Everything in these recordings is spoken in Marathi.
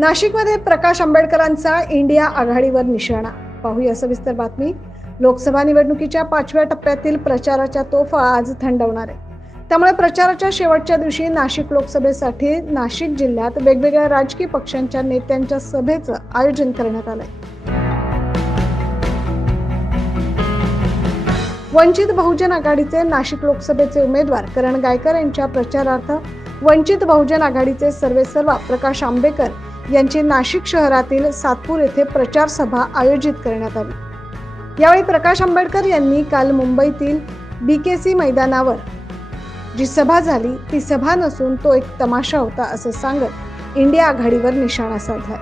नाशिकमध्ये प्रकाश आंबेडकरांचा इंडिया आघाडीवर निशाणा. पाहूया सविस्तर बातमी. लोकसभा निवडणुकीच्या 5व्या टप्प्यातील प्रचाराच्या तोफा आज थंडवणार आहे. त्यामुळे प्रचाराच्या शेवटच्या दिवशी नाशिक लोकसभेसाठी नाशिक जिल्ह्यात वेगवेगळ्या राजकीय पक्षांच्या नेत्यांच्या सभेचं आयोजन करण्यात आलंय. वंचित बहुजन आघाडीचे नाशिक लोकसभेचे उमेदवार करण गायकर यांच्या प्रचारार्थ वंचित बहुजन आघाडीचे सर्वेसर्वा प्रकाश आंबेडकर यांची नाशिक शहरातील सातपूर येथे प्रचार सभा आयोजित करण्यात आली. यावेळी प्रकाश आंबेडकर यांनी काल मुंबईतील BKC मैदानावर जी सभा झाली ती सभा नसून तो एक तमाशा होता असं सांगत इंडिया आघाडीवर निशाणा साधलाय.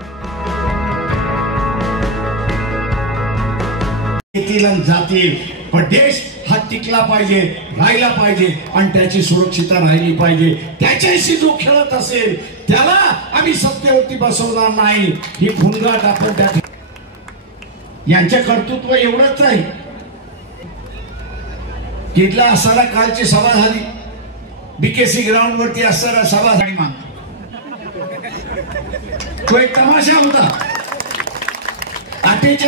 पण देश हा टिकला पाहिजे, राहिला पाहिजे आणि त्याची सुरक्षितता राहिली पाहिजे. त्याच्याशी जो खेळत असेल त्याला आम्ही सत्तेवरती बसवणार नाही. ही फुनगाट आपण त्या यांचे कर्तृत्व एवढंच आहे. तिथला असताना कालची सभा झाली, BKC ग्राउंड वरती असताना सभा झाली. तो एक तमाशा होता. 48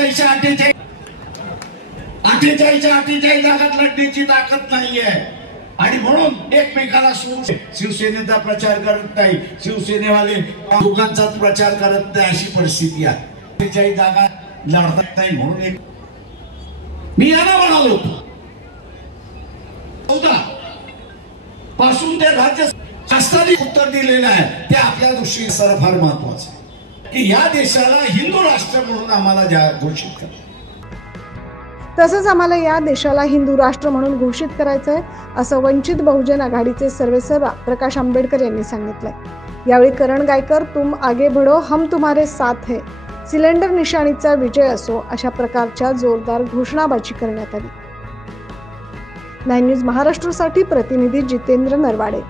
जागात लढण्याची ताकद नाहीये आणि म्हणून एकमेकाला शिवसेनेचा प्रचार करत नाही, शिवसेनेवाले दोघांचाच प्रचार करत नाही अशी परिस्थिती आहे. 48 जागा लढतात नाही म्हणून एक मी यांना म्हणालो होतो 14 पासून ते राज्य शासनाने उत्तर दिलेलं आहे. ते आपल्या दृष्टीने फार महत्वाचं आहे की या देशाला हिंदू राष्ट्र म्हणून आम्हाला घोषित करा. तसंच आम्हाला या देशाला हिंदू राष्ट्र म्हणून घोषित करायचं आहे असं वंचित बहुजन आघाडीचे सर्वेसर्वा प्रकाश आंबेडकर यांनी सांगितलंय. यावेळी करण गायकर तुम आगे बढ़ो हम तुम्हारे साथ है, सिलेंडर निशाणीचा विजय असो अशा प्रकारच्या जोरदार घोषणाबाजी करण्यात आली. 9 न्यूज महाराष्ट्रासाठी प्रतिनिधी जितेंद्र नरवाडे.